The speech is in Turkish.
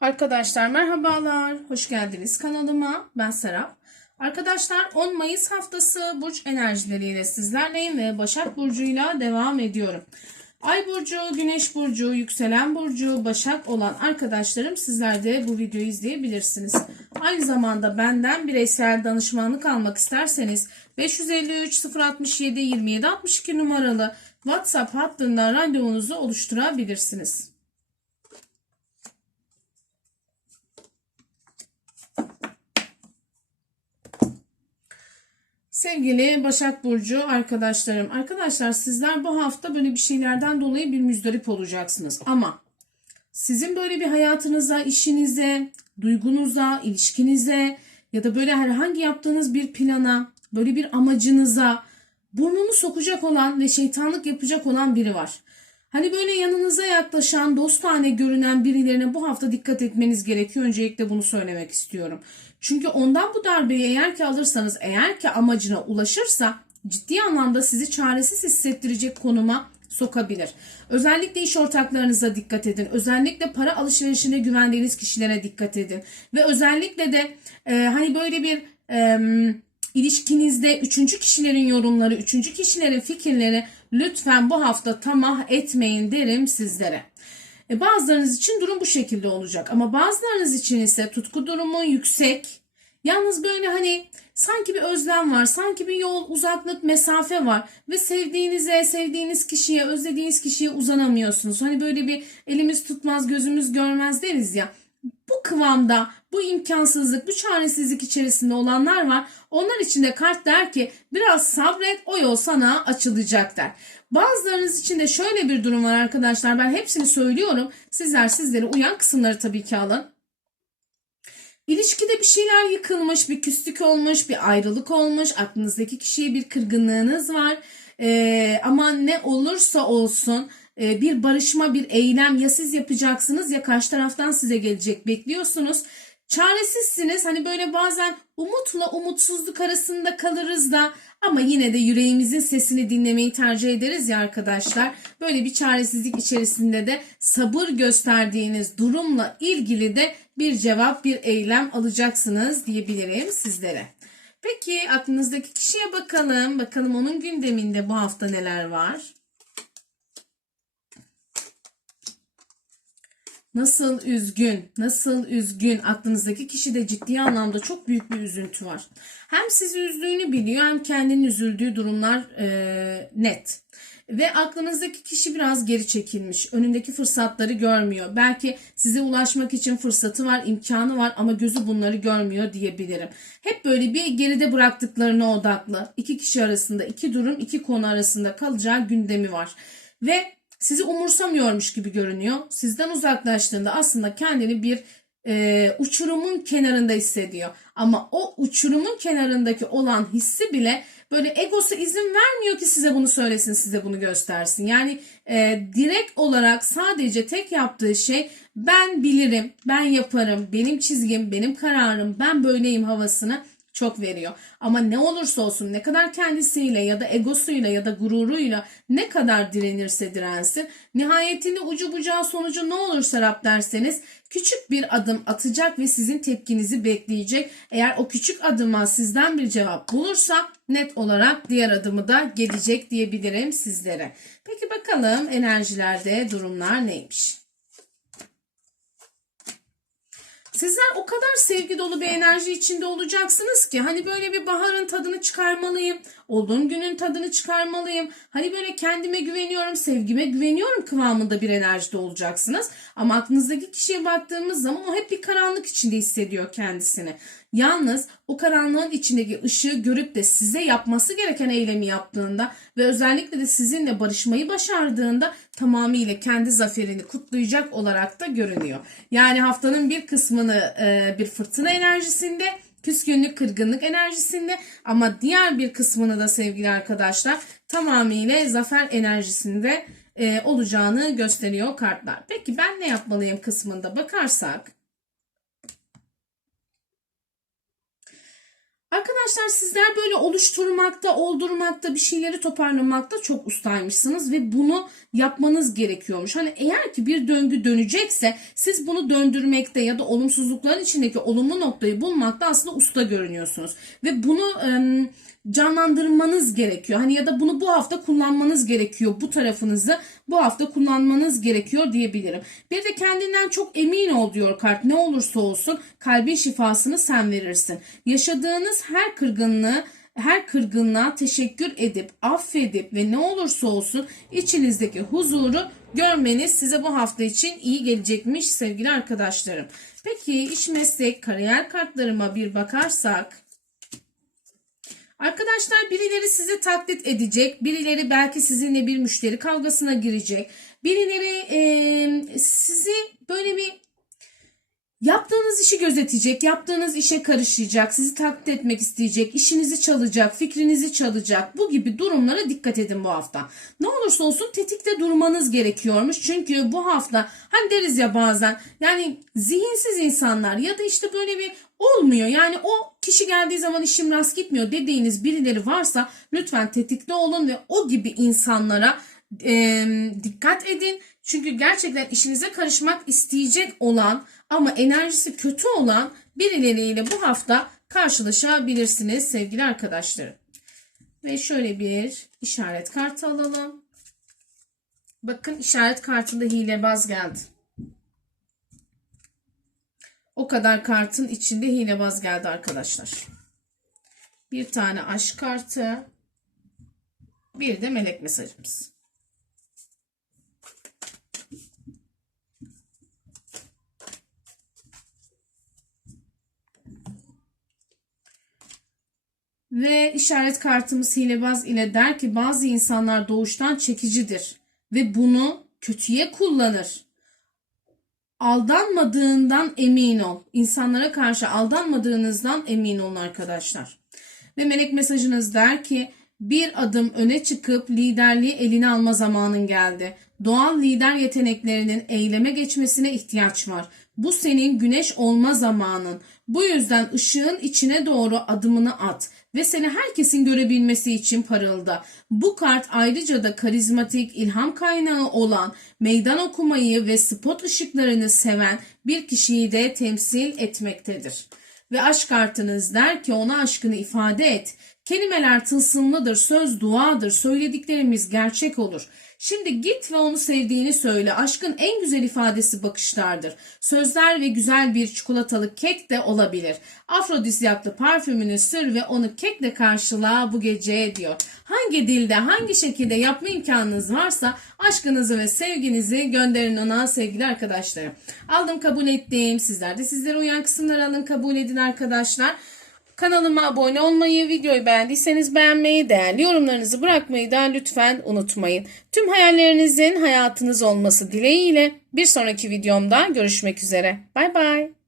Arkadaşlar merhabalar, hoş geldiniz kanalıma. Ben Serap. Arkadaşlar 10 Mayıs haftası burç enerjileriyle sizlerleyim ve Başak Burcu'yla devam ediyorum. Ay Burcu, Güneş Burcu, Yükselen Burcu, Başak olan arkadaşlarım sizler de bu videoyu izleyebilirsiniz. Aynı zamanda benden bireysel danışmanlık almak isterseniz 553 067 27 62 numaralı WhatsApp hattından randevunuzu oluşturabilirsiniz. Sevgili Başak Burcu arkadaşlarım, arkadaşlar sizler bu hafta böyle bir şeylerden dolayı bir müzdarip olacaksınız. Ama sizin böyle bir hayatınıza, işinize, duygunuza, ilişkinize ya da böyle herhangi yaptığınız bir plana, böyle bir amacınıza burnunu sokacak olan ve şeytanlık yapacak olan biri var. Hani böyle yanınıza yaklaşan, dostane görünen birilerine bu hafta dikkat etmeniz gerekiyor. Öncelikle bunu söylemek istiyorum. Çünkü ondan bu darbeyi eğer ki alırsanız, eğer ki amacına ulaşırsa ciddi anlamda sizi çaresiz hissettirecek konuma sokabilir. Özellikle iş ortaklarınıza dikkat edin. Özellikle para alışverişine güvendiğiniz kişilere dikkat edin. Ve özellikle de e, hani böyle bir e, ilişkinizde üçüncü kişilerin yorumları, üçüncü kişilerin fikirleri lütfen bu hafta tamah etmeyin derim sizlere. E bazılarınız için durum bu şekilde olacak ama bazılarınız için ise tutku durumu yüksek. Yalnız böyle hani sanki bir özlem var, sanki bir yol, uzaklık, mesafe var ve sevdiğinize, sevdiğiniz kişiye, özlediğiniz kişiye uzanamıyorsunuz. Hani böyle bir elimiz tutmaz, gözümüz görmez deriz ya. Bu kıvamda, bu imkansızlık, bu çaresizlik içerisinde olanlar var. Onlar için de kart der ki biraz sabret o yol sana açılacak der. Bazılarınız için de şöyle bir durum var arkadaşlar. Ben hepsini söylüyorum. Sizler sizlere uyan kısımları tabii ki alın. İlişkide bir şeyler yıkılmış, bir küslük olmuş, bir ayrılık olmuş. Aklınızdaki kişiye bir kırgınlığınız var. Ee, ama ne olursa olsun bir barışma, bir eylem ya siz yapacaksınız ya karşı taraftan size gelecek bekliyorsunuz. Çaresizsiniz. Hani böyle bazen umutla umutsuzluk arasında kalırız da ama yine de yüreğimizin sesini dinlemeyi tercih ederiz ya arkadaşlar. Böyle bir çaresizlik içerisinde de sabır gösterdiğiniz durumla ilgili de bir cevap, bir eylem alacaksınız diyebilirim sizlere. Peki aklınızdaki kişiye bakalım. Bakalım onun gündeminde bu hafta neler var? Nasıl üzgün, nasıl üzgün aklınızdaki kişide ciddi anlamda çok büyük bir üzüntü var. Hem sizi üzdüğünü biliyor hem kendinin üzüldüğü durumlar e, net. Ve aklınızdaki kişi biraz geri çekilmiş. Önündeki fırsatları görmüyor. Belki size ulaşmak için fırsatı var, imkanı var ama gözü bunları görmüyor diyebilirim. Hep böyle bir geride bıraktıklarına odaklı. İki kişi arasında, iki durum, iki konu arasında kalacağı gündemi var. Ve sizi umursamıyormuş gibi görünüyor. Sizden uzaklaştığında aslında kendini bir e, uçurumun kenarında hissediyor. Ama o uçurumun kenarındaki olan hissi bile böyle egosu izin vermiyor ki size bunu söylesin, size bunu göstersin. Yani e, direkt olarak sadece tek yaptığı şey ben bilirim, ben yaparım, benim çizgim, benim kararım, ben böyleyim havasını çok veriyor. Ama ne olursa olsun ne kadar kendisiyle ya da egosuyla ya da gururuyla ne kadar direnirse dirensin nihayetinde ucu bucağı sonucu ne olur Serap derseniz küçük bir adım atacak ve sizin tepkinizi bekleyecek. Eğer o küçük adıma sizden bir cevap bulursa net olarak diğer adımı da gelecek diyebilirim sizlere. Peki bakalım enerjilerde durumlar neymiş? Sizler o kadar sevgi dolu bir enerji içinde olacaksınız ki hani böyle bir baharın tadını çıkarmalıyım. Olduğum günün tadını çıkarmalıyım. Hani böyle kendime güveniyorum, sevgime güveniyorum kıvamında bir enerjide olacaksınız. Ama aklınızdaki kişiye baktığımız zaman o hep bir karanlık içinde hissediyor kendisini. Yalnız o karanlığın içindeki ışığı görüp de size yapması gereken eylemi yaptığında ve özellikle de sizinle barışmayı başardığında tamamıyla kendi zaferini kutlayacak olarak da görünüyor. Yani haftanın bir kısmını e, bir fırtına enerjisinde küskünlük, kırgınlık enerjisinde ama diğer bir kısmını da sevgili arkadaşlar tamamıyla zafer enerjisinde e, olacağını gösteriyor kartlar. Peki ben ne yapmalıyım kısmında bakarsak Arkadaşlar sizler böyle oluşturmakta, oldurmakta, bir şeyleri toparlamakta çok ustaymışsınız ve bunu yapmanız gerekiyormuş. Hani eğer ki bir döngü dönecekse siz bunu döndürmekte ya da olumsuzlukların içindeki olumlu noktayı bulmakta aslında usta görünüyorsunuz. Ve bunu canlandırmanız gerekiyor. Hani ya da bunu bu hafta kullanmanız gerekiyor. Bu tarafınızı bu hafta kullanmanız gerekiyor diyebilirim. Bir de kendinden çok emin ol diyor kart. Ne olursa olsun kalbin şifasını sen verirsin. Yaşadığınız her kırgınlığı her kırgınlığa teşekkür edip, affedip ve ne olursa olsun içinizdeki huzuru görmeniz size bu hafta için iyi gelecekmiş sevgili arkadaşlarım. Peki iş meslek kariyer kartlarıma bir bakarsak Arkadaşlar birileri sizi taklit edecek. Birileri belki sizinle bir müşteri kavgasına girecek. Birileri eee, sizi böyle bir yaptığınız işi gözetecek. Yaptığınız işe karışacak. Sizi taklit etmek isteyecek. işinizi çalacak. Fikrinizi çalacak. Bu gibi durumlara dikkat edin bu hafta. Ne olursa olsun tetikte durmanız gerekiyormuş. Çünkü bu hafta hani deriz ya bazen yani zihinsiz insanlar ya da işte böyle bir olmuyor. Yani o kişi geldiği zaman işim rast gitmiyor dediğiniz birileri varsa lütfen tetikte olun ve o gibi insanlara e, dikkat edin. Çünkü gerçekten işinize karışmak isteyecek olan ama enerjisi kötü olan birileriyle bu hafta karşılaşabilirsiniz sevgili arkadaşlarım. Ve şöyle bir işaret kartı alalım. Bakın işaret kartında hilebaz geldi. O kadar kartın içinde hilebaz geldi arkadaşlar. Bir tane aşk kartı. Bir de melek mesajımız. Ve işaret kartımız hilebaz ile der ki bazı insanlar doğuştan çekicidir ve bunu kötüye kullanır. Aldanmadığından emin ol. İnsanlara karşı aldanmadığınızdan emin olun arkadaşlar. Ve melek mesajınız der ki bir adım öne çıkıp liderliği eline alma zamanın geldi. Doğal lider yeteneklerinin eyleme geçmesine ihtiyaç var. Bu senin güneş olma zamanın. Bu yüzden ışığın içine doğru adımını at ve seni herkesin görebilmesi için parılda. Bu kart ayrıca da karizmatik, ilham kaynağı olan, meydan okumayı ve spot ışıklarını seven bir kişiyi de temsil etmektedir. Ve aşk kartınız der ki ona aşkını ifade et. Kelimeler tılsımlıdır, söz duadır, söylediklerimiz gerçek olur. Şimdi git ve onu sevdiğini söyle. Aşkın en güzel ifadesi bakışlardır. Sözler ve güzel bir çikolatalı kek de olabilir. Afrodisyaklı parfümünü sür ve onu kekle karşıla bu gece diyor. Hangi dilde, hangi şekilde yapma imkanınız varsa aşkınızı ve sevginizi gönderin ona sevgili arkadaşlarım. Aldım kabul ettim. Sizler de sizlere uyan kısımları alın kabul edin arkadaşlar. Kanalıma abone olmayı, videoyu beğendiyseniz beğenmeyi, değerli yorumlarınızı bırakmayı da lütfen unutmayın. Tüm hayallerinizin hayatınız olması dileğiyle bir sonraki videomda görüşmek üzere. Bay bay.